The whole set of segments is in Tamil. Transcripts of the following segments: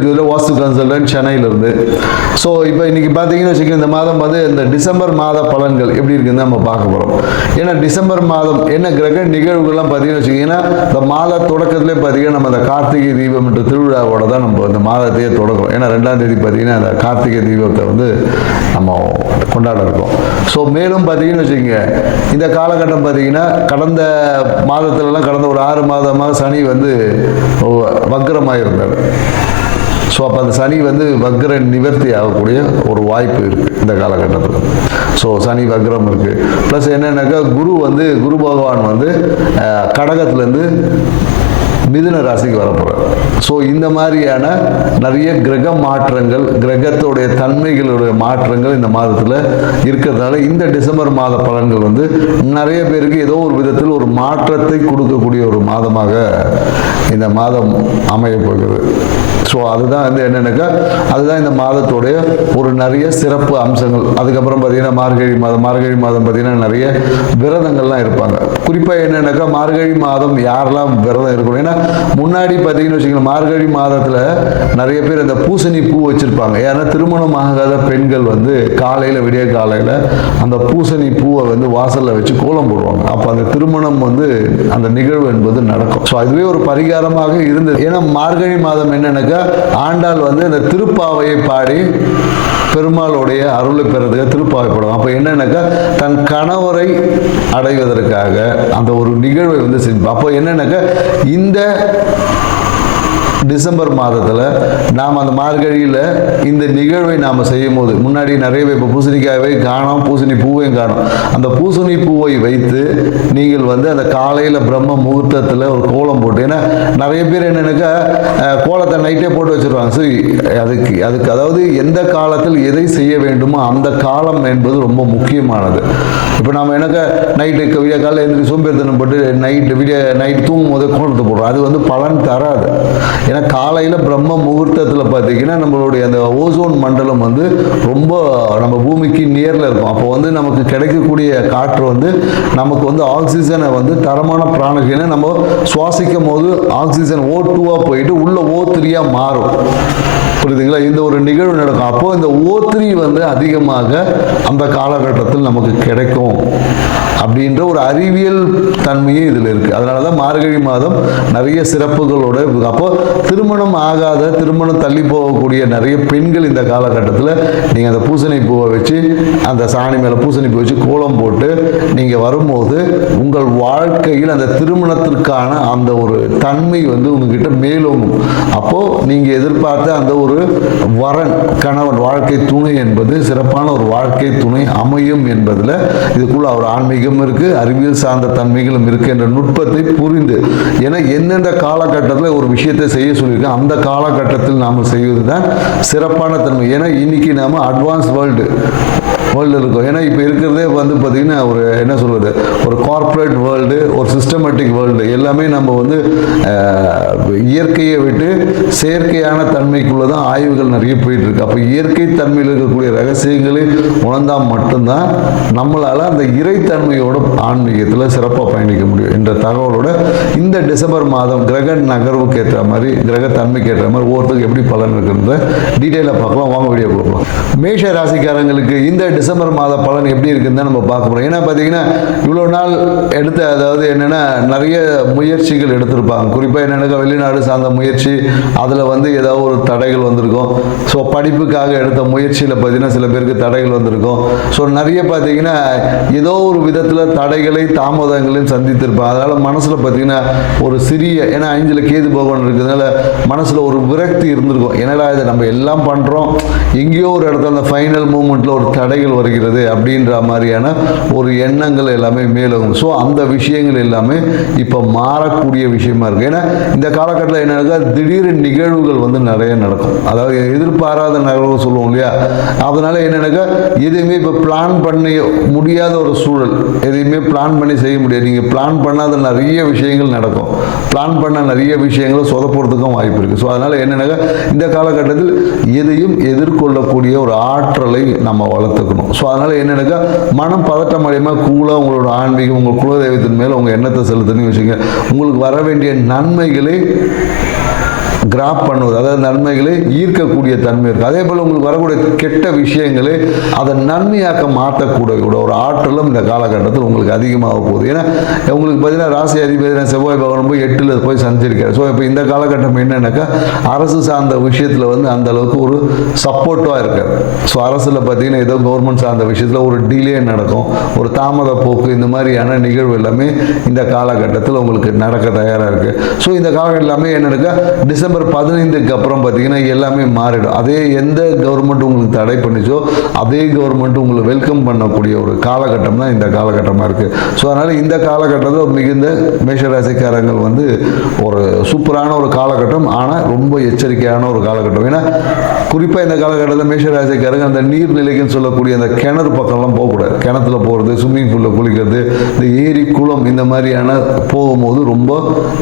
இருக்குது வாஸ்து கன்சல்டன்ட் சென்னையிலிருந்து. ஸோ இப்போ இன்றைக்கி பார்த்தீங்கன்னு வச்சுக்கோங்க, இந்த மாதம் வந்து இந்த டிசம்பர் மாத பலன்கள் எப்படி இருக்குதுன்னு நம்ம பார்க்க போகிறோம். ஏன்னா டிசம்பர் மாதம் என்ன கிரக நிகழ்வுகள்லாம் பார்த்தீங்கன்னு வச்சுக்கிங்கன்னா, இந்த மாத தொடக்கத்திலே பார்த்தீங்கன்னா நம்ம இந்த கார்த்திகை தீபம் என்ற திருவிழாவோட தான் நம்ம இந்த மாதத்தையே தொடங்குறோம். ஏன்னா 2ஆம் தேதி பார்த்தீங்கன்னா அந்த கார்த்திகை தீபத்தை வந்து நம்ம கொண்டாட இருக்கோம். ஸோ மேலும் பார்த்தீங்கன்னு வச்சுக்கோங்க, இந்த காலகட்டம் பார்த்தீங்கன்னா கடந்த மாதத்துலலாம் கடந்த ஒரு 6 மாதமாக சனி வந்து வக்ரமாக இருந்தார். ஸோ அப்போ அந்த சனி வந்து வக்ர நிவர்த்தி ஆகக்கூடிய ஒரு வாய்ப்பு இருக்குது இந்த காலகட்டத்தில். ஸோ சனி வக்ரம் இருக்குது. ப்ளஸ் என்னென்னாக்கா குரு பகவான் வந்து கடகத்துலேருந்து மிதுன ராசிக்கு வரப்போகிறார். ஸோ இந்த மாதிரியான நிறைய கிரக மாற்றங்கள், கிரகத்துடைய தன்மைகளுடைய மாற்றங்கள் இந்த மாதத்தில் இருக்கிறதுனால இந்த டிசம்பர் மாத பலன்கள் வந்து நிறைய பேருக்கு ஏதோ ஒரு விதத்தில் ஒரு மாற்றத்தை கொடுக்கக்கூடிய ஒரு மாதமாக இந்த மாதம் அமைய போகிறது. ஸோ அதுதான் வந்து என்னென்னாக்கா அதுதான் இந்த மாதத்துடைய ஒரு நிறைய சிறப்பு அம்சங்கள். அதுக்கப்புறம் பார்த்தீங்கன்னா மார்கழி மாதம் பார்த்தீங்கன்னா நிறைய விரதங்கள்லாம் இருப்பாங்க. குறிப்பாக என்னென்னாக்கா மார்கழி மாதம் யாரெல்லாம் விரதம் இருக்கணும், ஏன்னா முன்னாடி பார்த்தீங்கன்னு வச்சுக்கோங்க மார்கழி மாதத்தில் நிறைய பேர் இந்த பூசணி பூ வச்சுருப்பாங்க. ஏன்னா திருமணம் ஆகாத பெண்கள் வந்து விடிய காலையில் அந்த பூசணி பூவை வந்து வாசலில் வச்சு கோலம் போடுவாங்க. அப்போ அந்த திருமணம் வந்து அந்த நிகழ்வு என்பது நடக்கும். ஸோ அதுவே ஒரு பரிகாரமாக இருந்தது. ஏன்னா மார்கழி மாதம் என்னென்னாக்கா ஆண்டாள் வந்து இந்த திருப்பாவையை பாடி பெருமாளுடைய அருளை பெறதுக்கு திருப்பாவை பாடுவாங்க. அப்போ என்னன்னாக்கா தன் கணவரை அடைவதற்காக அந்த ஒரு நிகழ்வை வந்து செஞ்சு, அப்போ என்னன்னாக்கா இந்த டிசம்பர் மாதத்தில் நாம் அந்த மார்கழியில் இந்த நிகழ்வை நாம் செய்யும் போது முன்னாடி நிறைய இப்போ பூசணிக்காயை காணோம், பூசணி பூவையும் காணும். அந்த பூசணி பூவை வைத்து நீங்கள் வந்து அந்த காலையில் பிரம்ம முகூர்த்தத்தில் ஒரு கோலம் போட்டு, ஏன்னா நிறைய பேர் என்னென்னாக்கா கோலத்தை நைட்டே போட்டு வச்சுருவாங்க. சரி, அதுக்கு அதாவது எந்த காலத்தில் எதை செய்ய வேண்டுமோ அந்த காலம் என்பது ரொம்ப முக்கியமானது. இப்போ நம்ம என்னக்கா நைட்டு விடிய காலையில் எழுந்திரி சோம்பேறித்தனம் போட்டு நைட்டு தூங்கும் போது கோலத்தை போடுறோம். அது வந்து பலன் தராது. ஏன்னா காலையில் பிரம்ம முகூர்த்தத்தில் பார்த்தீங்கன்னா நம்மளுடைய அந்த ஓசோன் மண்டலம் வந்து ரொம்ப நம்ம பூமிக்கு நியரில் இருக்கும். அப்போ வந்து நமக்கு கிடைக்கக்கூடிய காற்று வந்து நமக்கு வந்து ஆக்சிஜனை வந்து தரமான பிராணகினை நம்ம சுவாசிக்கும் போது ஆக்சிஜன் O2 போயிட்டு உள்ள O3 மாறும். புரியுதுங்களா? இந்த ஒரு நிகழ்வு நடக்கும். அப்போது இந்த O3 வந்து அதிகமாக அந்த காலகட்டத்தில் நமக்கு கிடைக்கும் அப்படின்ற ஒரு அறிவியல் தன்மையே இதில் இருக்குது. அதனால தான் மார்கழி மாதம் நிறைய சிறப்புகளோட. அப்போ திருமணம் தள்ளி போகக்கூடிய நிறைய பெண்கள் இந்த காலகட்டத்தில் நீங்கள் அந்த பூசணி பூவை வச்சு அந்த சாணி மேலே பூசணி பூ வச்சு கோலம் போட்டு நீங்கள் வரும்போது உங்கள் வாழ்க்கையில் அந்த திருமணத்திற்கான அந்த ஒரு தன்மை வந்து உங்ககிட்ட மேலோங்கும். அப்போது நீங்கள் எதிர்பார்த்த அந்த ஒரு வரன், கணவன், வாழ்க்கை துணை என்பது சிறப்பான ஒரு வாழ்க்கை துணை அமையும் என்பதில் இதுக்குள்ள ஒரு ஆன்மீகம் இருக்குது, அறிவியல் சார்ந்த தன்மைகளும் இருக்குது என்ற நுட்பத்தை புரிந்து, ஏன்னா எந்தெந்த காலகட்டத்தில் ஒரு விஷயத்தை செய்ய சொல்லியிருக்கேன் அந்த காலகட்டத்தில் நாம் செய்வது தான் சிறப்பான தன்மை. ஏன்னா இன்னைக்கு நாம் அட்வான்ஸ் வேர்ல்டு இருக்கும். ஏன்னா இப்போ இருக்கிறதே வந்து பார்த்திங்கன்னா ஒரு என்ன சொல்கிறது, ஒரு கார்ப்பரேட் வேர்ல்டு, ஒரு சிஸ்டமேட்டிக் வேர்ல்டு. எல்லாமே நம்ம வந்து இயற்கையை விட்டு செயற்கையான தன்மைக்குள்ளே தான் ஆய்வுகள் நிறைய போயிட்டுருக்கு. அப்போ இயற்கை தன்மையில் இருக்கக்கூடிய ரகசியங்களை உணர்ந்தால் மட்டும்தான் நம்மளால் அந்த இறைத்தன்மையோட ஆன்மீகத்தில் சிறப்பாக பயணிக்க முடியும் என்ற தகவலோட இந்த டிசம்பர் மாதம் கிரக நகர்வுக்கு ஏற்ற மாதிரி, கிரக தன்மைக்கு ஏற்ற மாதிரி ஒவ்வொருத்தருக்கு எப்படி பலன் இருக்குன்றத டீட்டெயிலாக பார்க்கலாம். வாங்க வீடியோ கொடுக்கலாம். மேஷ ராசிக்காரங்களுக்கு இந்த டிசம்பர் மாத பலன் எப்படி இருக்குன்னு நம்ம பார்க்க போகிறோம். ஏன்னா பார்த்தீங்கன்னா இவ்வளோ நாள் எடுத்த, அதாவது என்னென்னா நிறைய முயற்சிகள் எடுத்திருப்பாங்க. குறிப்பாக என்னென்னா வெளிநாடு சார்ந்த முயற்சி, அதில் வந்து ஏதாவது ஒரு தடைகள் வந்திருக்கும். ஸோ படிப்புக்காக எடுத்த முயற்சியில் பார்த்தீங்கன்னா சில பேருக்கு தடைகள் வந்திருக்கும். ஸோ நிறைய பார்த்தீங்கன்னா ஏதோ ஒரு விதத்தில் தடைகளை தாமதங்களையும் சந்தித்திருப்பாங்க. அதனால் மனசில் பார்த்தீங்கன்னா ஒரு சிறிய, ஏன்னா 5ல் கேது பகவான் இருக்கிறதுனால மனசில் ஒரு விரக்தி இருந்திருக்கும். என்னடா இதை நம்ம எல்லாம் பண்ணுறோம், எங்கேயோ ஒரு இடத்துல அந்த ஃபைனல் மூமெண்ட்டில் ஒரு தடைகள் வருகிறது அப்படின்ற மாதிரியான ஒரு எண்ணங்கள் எல்லாமே மேலும். ஸோ அந்த விஷயங்கள் எல்லாமே இப்போ மாறக்கூடிய விஷயமா இருக்கு. ஏன்னா இந்த காலகட்டத்தில் என்னன்னா திடீர் நிகழ்வுகள் வந்து நிறைய நடக்கும். அதாவது எதிர்பாராத நிகழ்வுகள் சொல்லுவோம் இல்லையா, அதனால என்னன்னாக்கா எதுவுமே இப்போ பிளான் பண்ண முடியாத ஒரு சூழல், எதையுமே பிளான் பண்ணி செய்ய முடியாது. நீங்கள் பிளான் பண்ணாத நிறைய விஷயங்கள் நடக்கும். பிளான் பண்ண நிறைய விஷயங்களை சொதப்படுறதுக்கும் வாய்ப்பு இருக்குது. ஸோ அதனால் என்னன்னாக்கா இந்த காலகட்டத்தில் எதையும் எதிர்கொள்ளக்கூடிய ஒரு ஆற்றலை நம்ம வளர்த்துக்கணும். ஸோ அதனால் என்னன்னாக்கா மனம் பதட்டம் அடையாமல் கூலாக உங்களோட ஆன்மீகம், உங்கள் குலதெய்வத்தின் மேலே உங்கள் எண்ணத்தை செலுத்துன்னு வச்சுங்க. உங்களுக்கு வர வேண்டிய நன்மைகளை கிராப் பண்ணுவது, அதாவது நன்மைகளை ஈர்க்கக்கூடிய தன்மை இருக்குது. அதே போல் உங்களுக்கு வரக்கூடிய கெட்ட விஷயங்களை அதை நன்மையாக்க மாற்றக்கூடிய ஒரு ஆற்றலும் இந்த காலகட்டத்தில் உங்களுக்கு அதிகமாக போகுது. ஏன்னா உங்களுக்கு பார்த்தீங்கன்னா ராசி அதிபதி செவ்வாய் பகவான் போய் 8ல் போய் சந்திருக்காரு. ஸோ இப்போ இந்த காலகட்டம் என்னன்னாக்கா அரசு சார்ந்த விஷயத்தில் வந்து அந்த அளவுக்கு ஒரு சப்போர்ட்டாக இருக்காது. ஸோ அரசில் பார்த்தீங்கன்னா ஏதோ கவர்மெண்ட் சார்ந்த விஷயத்தில் ஒரு டிலே நடக்கும், ஒரு தாமத போக்கு, இந்த மாதிரியான நிகழ்வு எல்லாமே இந்த காலகட்டத்தில் உங்களுக்கு நடக்க தயாராக இருக்குது. ஸோ இந்த காலகட்டம் எல்லாமே என்னன்னாக்கா டிசம்பர் 15க்கு அப்புறம் பார்த்தீங்கன்னா எல்லாமே மாறிடும். அதே எந்த கவர்மெண்ட் உங்களுக்கு தடை பண்ணிச்சோ அதே கவர்மெண்ட் உங்களை வெல்கம் பண்ணக்கூடிய ஒரு காலகட்டம் தான் இந்த காலகட்டமாக இருக்குது. ஸோ அதனால் இந்த காலகட்டத்தில் மிகுந்த மேஷராசிக்காரங்கள் வந்து ஒரு சூப்பரான ஒரு காலகட்டம், ஆனால் ரொம்ப எச்சரிக்கையான ஒரு காலகட்டம். ஏன்னா குறிப்பாக இந்த காலகட்டத்தில் மேஷராசிக்காரங்க அந்த நீர்நிலைக்குன்னு சொல்லக்கூடிய அந்த கிணறு பக்கம்லாம் போகக்கூடாது. கிணத்துல போகிறது, ஸ்விம்மிங் பூலில் குளிக்கிறது, இந்த ஏரி குளம் இந்த மாதிரியான போகும்போது ரொம்ப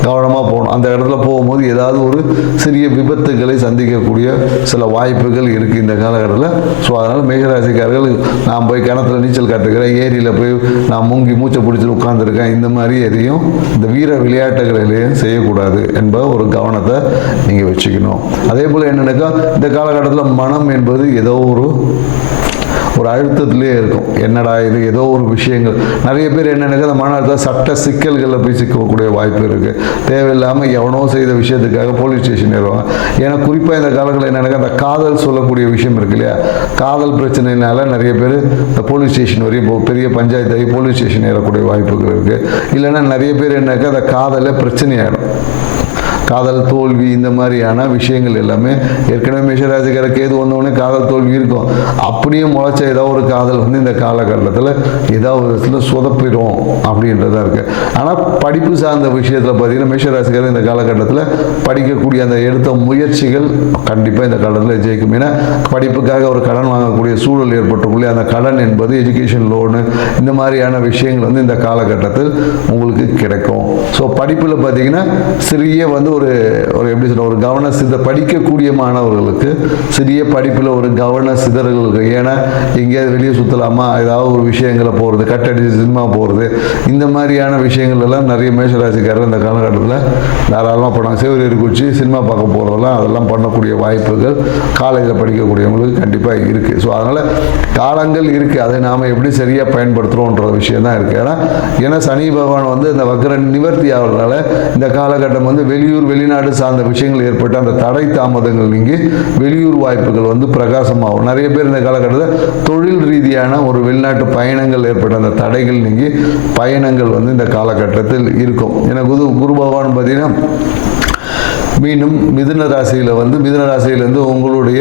கவனமாக போகணும். அந்த இடத்துல போகும்போது ஏதாவது ஒரு சிறிய விபத்துகளை சந்திக்கக்கூடிய சில வாய்ப்புகள் இருக்குது இந்த காலகட்டத்தில். ஸோ அதனால் மேஷராசிக்காரர்கள் நான் போய் கிணத்துல நீச்சல் கற்றுக்கிறேன், ஏரியில் போய் நான் மூங்கி மூச்சை பிடிச்சிட்டு உட்காந்துருக்கேன், இந்த மாதிரி எதையும் இந்த வீர விளையாட்டுகளிலேயும் செய்யக்கூடாது என்ப ஒரு கவனத்தை நீங்கள் வச்சுக்கணும். அதே போல் என்னென்னாக்கா இந்த காலகட்டத்தில் மனம் என்பது ஏதோ ஒரு அழுத்தத்திலே இருக்கும். என்னடா இது, ஏதோ ஒரு விஷயங்கள் நிறைய பேர் என்னென்னாக்கா அந்த மன அழுத்தம் சட்ட சிக்கல்களில் போய் சிக்கக்கூடிய வாய்ப்பு இருக்குது. தேவையில்லாமல் எவனோ செய்த விஷயத்துக்காக போலீஸ் ஸ்டேஷன் ஏறுவாங்க. ஏன்னா குறிப்பாக இந்த காலங்களில் என்னென்னாக்கா அந்த காதல் சொல்லக்கூடிய விஷயம் இருக்கு இல்லையா, காதல் பிரச்சனைனால நிறைய பேர் இந்த போலீஸ் ஸ்டேஷன் வரையும் பெரிய பஞ்சாயத்தாகி போலீஸ் ஸ்டேஷன் ஏறக்கூடிய வாய்ப்புகள் இருக்குது. இல்லைன்னா நிறைய பேர் என்னக்கா அந்த காதலில் பிரச்சனையாயிடும், காதல் தோல்வி இந்த மாதிரியான விஷயங்கள் எல்லாமே. ஏற்கனவே மேஷராசிக்கார கேது வந்தவொடனே காதல் தோல்வி இருக்கும், அப்படியே முளைச்ச ஏதோ ஒரு காதல் வந்து இந்த காலகட்டத்தில் ஏதாவது ஒரு விதத்தில் சொதப்பிடும் அப்படின்றதா இருக்கு. ஆனால் படிப்பு சார்ந்த விஷயத்தில் பார்த்தீங்கன்னா மேஷராசிக்காரர் இந்த காலகட்டத்தில் படிக்கக்கூடிய அந்த எடுத்த முயற்சிகள் கண்டிப்பாக இந்த காலத்தில் ஜெயிக்கும். ஏன்னா படிப்புக்காக ஒரு கடன் வாங்கக்கூடிய சூழல் ஏற்பட்டுக்குள்ளே அந்த கடன் என்பது எஜுகேஷன் லோனு இந்த மாதிரியான விஷயங்கள் வந்து இந்த காலகட்டத்தில் உங்களுக்கு கிடைக்கும். ஸோ படிப்பில் பார்த்தீங்கன்னா சிறிய வந்து ஒரு எப்படி சொல்ற ஒரு கவன சிதற படிக்கக்கூடிய மாணவர்களுக்கு சிறிய படிப்பில் ஒரு கவன சிதறல் இருக்கு. ஏன்னா எங்கேயாவது வெளியே சுற்றலாமா, ஏதாவது ஒரு விஷயங்களை போகிறது, கட்டடிச்சு சினிமா போகிறது, இந்த மாதிரியான விஷயங்கள் எல்லாம் நிறைய மேஷராசிக்காரர் இந்த காலகட்டத்தில் தாராளமாக போனாங்க. சிவரேரி குச்சி சினிமா பார்க்க போகிறதெல்லாம் அதெல்லாம் பண்ணக்கூடிய வாய்ப்புகள் காலேஜில் படிக்கக்கூடியவங்களுக்கு கண்டிப்பாக இருக்குது. ஸோ அதனால் காலங்கள் இருக்குது, அதை நாம் எப்படி சரியாக பயன்படுத்துகிறோன்ற விஷயம் தான் இருக்குது. ஏன்னா சனி பகவான் வந்து இந்த வக்ர நிவர்த்தி ஆகிறதுனால இந்த காலகட்டம் வந்து வெளியூர் வெளிநாடு சார்ந்த விஷயங்கள் ஏற்பட்டு அந்த தடை தாமதங்கள் நீங்கி வெளியூர் வாய்ப்புகள் வந்து பிரகாசமாகும். நிறைய பேர் இந்த காலகட்டத்தில் தொழில் ரீதியான ஒரு வெளிநாட்டு பயணங்கள் ஏற்பட்ட அந்த தடைகள் நீங்கி பயணங்கள் வந்து இந்த காலகட்டத்தில் இருக்கும். ஏன்னா குரு பகவான் பார்த்தீங்கன்னா மீண்டும் மிதுன ராசியிலேருந்து உங்களுடைய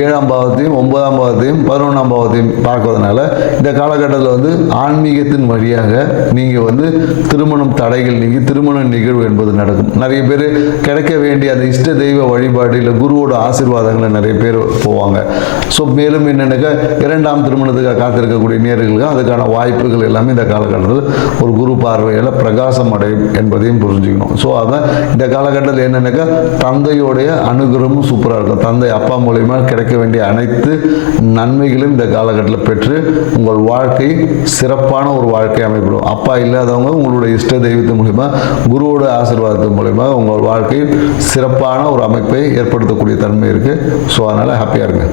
7ஆம் பாவத்தையும் 9ஆம் பாவத்தையும் 11ஆம் பாவத்தையும் பார்க்கறதுனால இந்த காலகட்டத்தில் வந்து ஆன்மீகத்தின் வழியாக நீங்கள் வந்து திருமணம் தடைகள் நீங்கி திருமண நிகழ்வு என்பது நடக்கும். நிறைய பேர் கிடைக்க வேண்டிய அந்த இஷ்ட தெய்வ வழிபாடு இல்லை குருவோட ஆசீர்வாதங்களை நிறைய பேர் போவாங்க. ஸோ மேலும் என்னென்னாக்கா 2ஆம் திருமணத்துக்காக காத்திருக்கக்கூடிய நேர்களுக்கு அதுக்கான வாய்ப்புகள் எல்லாமே இந்த காலகட்டத்தில் ஒரு குரு பார்வையில் பிரகாசம் அடையும் என்பதையும் புரிஞ்சுக்கணும். ஸோ அதான் இந்த காலகட்டத்தில் என்னென்னாக்கா தந்தையோடைய அனுகிரகமும் சூப்பராக இருக்கும். தந்தை அப்பா மூலமா கிடைக்க வேண்டிய அனைத்து நன்மைகளும் இந்த காலகட்டத்தில் பெற்று உங்கள் வாழ்க்கை சிறப்பான ஒரு வாழ்க்கை அமைப்படும். அப்பா இல்லாதவங்க உங்களுடைய இஷ்ட தெய்வத்தின் மூலிமா குருவோட ஆசீர்வாதத்தின் மூலிமா உங்கள் வாழ்க்கை சிறப்பான ஒரு அமைப்பை ஏற்படுத்தக்கூடிய தன்மை இருக்குது. ஸோ அதனால் ஹாப்பியாக இருங்க.